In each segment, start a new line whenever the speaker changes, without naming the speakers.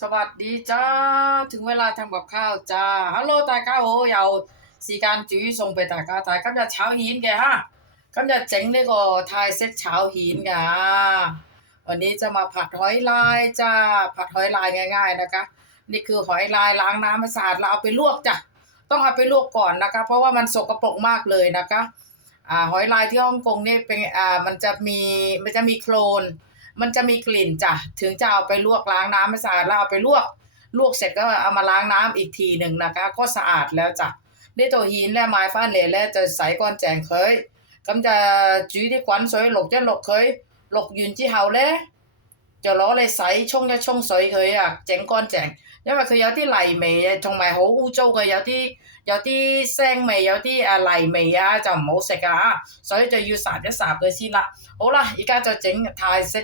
สวัสดีจ้า ถึงเวลาทำกับข้าวจ้า ฮัลโหลตาก้าโอยาวสีการจุยส่งไปตาก้าตากำจะเช้าหินแกฮะก็จะเจ๋งได้ก็ทายเซ็ตเช้าหินกะวันนี้จะมาผัดหอยลายจ้า ผัดหอยลายง่าย ๆนะคะ นี่คือหอยลายล้างน้ำสะอาดเราเอาไปลวกจ้ะ ต้องเอาไปลวกก่อนนะคะ เพราะว่ามันสกปรกมากเลยนะคะ อ่าหอยลายที่ฮ่องกงเนี่ยเป็นอ่ามันจะมีมันจะมีโคลน มันจะมีกลิ่นจ้ะ ถึงจะเอาไปลวกล้างน้ำให้สะอาดแล้วเอาไปลวก ลวกเสร็จก็เอามาล้างน้ำอีกทีหนึ่งนะคะ ก็สะอาดแล้วจ้ะ呢度蚬咧买翻嚟咧就洗干净佢，咁就煮啲滚水淥一淥佢，淥完之后咧就攞嚟洗冲一冲水佢啊，整干净。因为佢有啲泥味啊，同埋好污糟嘅，有啲有啲腥味，有啲诶泥味啊，就唔好食啊，所以就要烚一烚佢先啦。好啦，而家就整泰式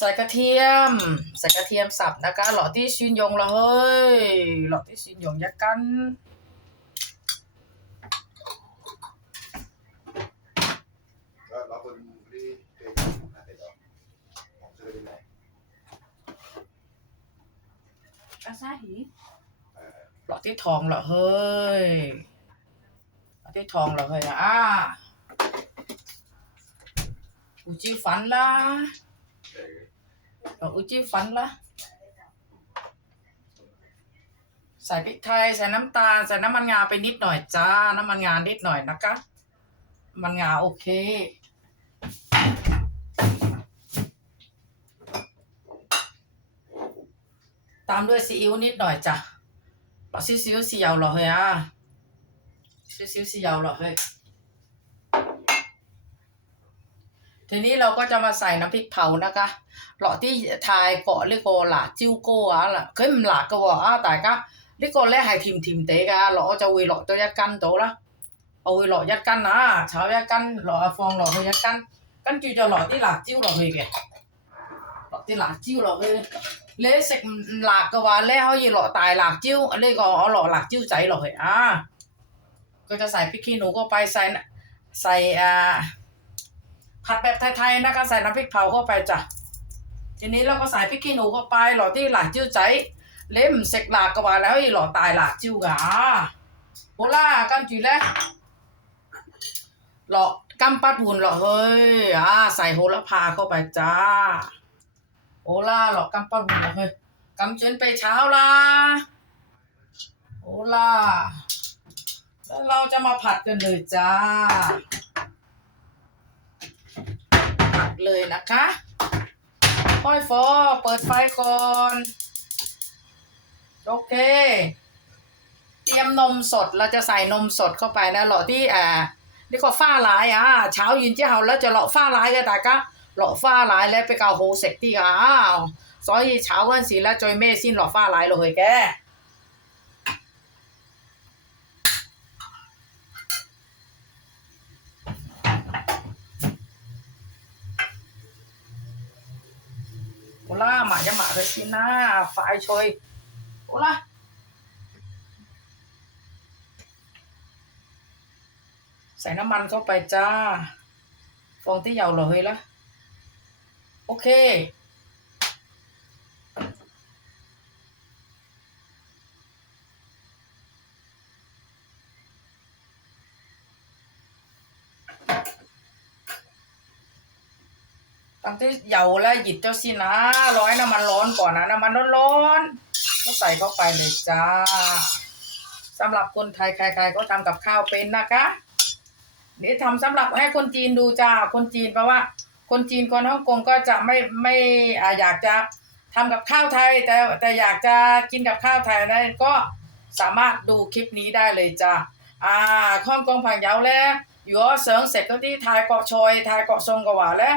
ใส่กระเทียม ใส่กระเทียมสับนะคะหล่อที่ชินยงละเฮ้ยหล่อที่ชินยงยักกัน Asahi หล่อที่ทองเหรอเฮ้ยหล่อที่ทองเหรอเฮ้ยอะกูจีฟันละ There you go. เราอุจิฟันละใส่พริกไทยใส่น้ำตาลใส่น้ำมันงาไปนิดหน่อยจ้า น้ำมันงานิดหน่อยนะคะมันงาโอเคตามด้วยซีอิ๊วนิดหน่อยจ้ะปลาซีอิ๊วซีอิ๊วหล่อเฮ้ยอะซีอิ๊วซีอิ๊วหล่อเฮ้ย ทีนี้เราก็จะมาใส่น้ำพริกเผานะคะหล่อที่ทายเกาะลิโกหลาจิ้วโกอะล่ะเคยมันหลาก็ว่าแต่ก็ลิโกแลให้ทิมทิมเตะกะหล่จะวีหล่อตัวยัดกันโตละเอาวีหล่อยัดกันนะชาวยัดกันหล่อฟองหล่อเขายัดกันกันจิจะหล่อที่หลาจิ้วหล่อเลยแกหล่อที่หลาจิ้วหล่อเลยเลสกหลากก็ว่าแล้เขายีหล่อตายหลาจิ้วอันนี้ก็เอาหล่อหลาจิ้วใจหล่อเลยอะก็จะใส่พริกขี้หนูก็ไปใส่ใส่อ่า ผัดแบบไทยๆนะคะใส่น้ำพริกเผาเข้าไปจ้ะทีนี้เราก็ใส่พริกขี้หนูเข้าไปหล่อที่หลาจิ้วใจ เล่มเสกหลากก็ว่าแล้วอีหล่อตายหลาจิ้วกาโอล่ากันจีแล้วหล่อกำปัดหุ่นหล่อเฮ้ยอ่าใส่โหระพาเข้าไปจ้าโอล่าหล่อกำปัดหุ่นเฮ้ยกำเชนญไปเช้าล่ะโอล่าแล้วเราจะมาผัดกันเลยจ้า ผัดเลยนะคะค่อยฟอเปิดไฟก่อน โอเค เตรียมนมสดเราจะใส่นมสดเข้าไปนะหล่อที่อ่านี่ก็ฝ้าลายอะเช้ายินเจ้าแล้วจะหลาะฝ้าลายกันตากะเลาะฝ้าลายแล้วไปเกาโฮเซ็กที่อ้าวซอยเช้าวันสีแล้วจอยเม่สิ้นเลาะฝ้าลายเลยแก 啦，抹一抹佢先啦，快脆。好啦。ใส่น้ำมันเข้าไปจ้า ฟองที่เหยา落去啦。โอเค ตั้งที่เยาแล้วหยิบเจ้าสินะร้อยน้ำมันร้อนก่อนนะน้ำมันร้อนๆก็ใส่เข้าไปเลยจ้าสำหรับคนไทยใครๆก็ทำกับข้าวเป็นนะคะเดี๋ยวทำสำหรับให้คนจีนดูจ้าคนจีนเพราะว่า คนจีนคนฮ่องกงก็จะไม่ไม่อยากจะทำกับข้าวไทย แต่แต่อยากจะกินกับข้าวไทยนะก็สามารถดูคลิปนี้ได้เลยจ้าอ่าฮ่องกงผังเยาแล้วอยู่เสริงเสร็จก็ที่ทายเกาะชอยทายเกาะทรงกว่าแล้ว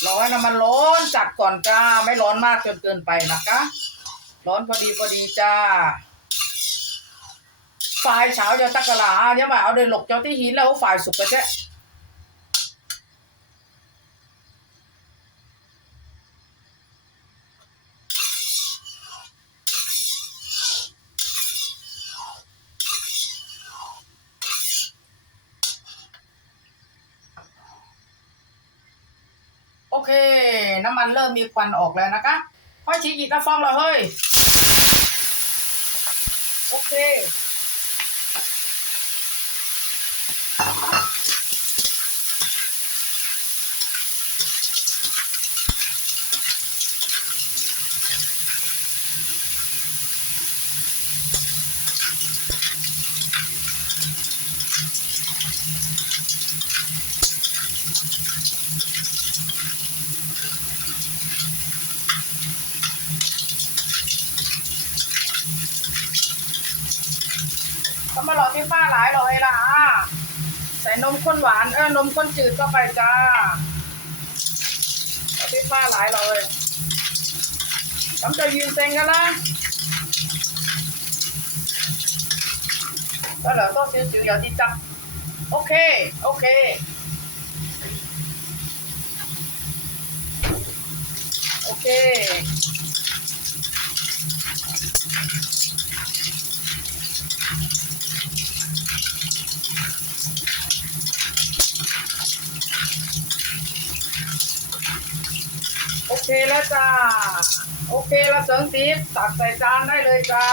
เดียฟองบอกเอ้ยร้อนนะมันร้อนจัดก่อนจ้า ไม่ร้อนมากจนเกินไปนะคะ ร้อนพอดีพอดีจ้าฝ่ายเช้าจะตักกะลาเนี่ยมาเอาเดินหลกเจ้าที่หินแล้วฝ่ายสุกกระเจ๊ะโอ เค น้ำมันเริ่มมีควันออกแล้วนะคะค่อยชี้อีกตะฟองละเฮ้ย โอเค ก็มาหลอที่ฟ้าหลายหรอกไอ้ล่ะใส่นมข้นหวานเออนมข้นจืดก็ไปจ้าที่ฟ้าหลายเลยกำใจยืนเซ็งกันนะก็เหลือต้องซื้อจืดอย่าที่จับโอเค โอเคโอเค เคแล้วจ้า โอเคแล้วเสริงตีบตักใส่จานได้เลยจ้า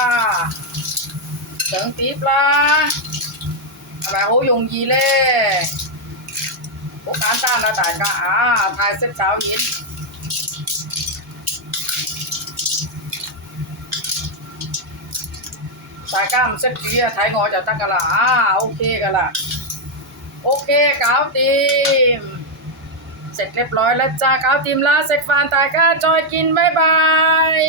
เสริงตีบละอะไรโหยงยีเล่โอการต้านนะแต่ก็อ่าทายเส้นเช้ายินตายก้ามเส้นเกียไทยงอจากตะกะละอ่าโอเคกันละโอเคกาวตีม เสร็จเรียบร้อยแล้วจ้าก้าวติมลาเสร็จฟานตายก้าจอยกินบ๊ายบาย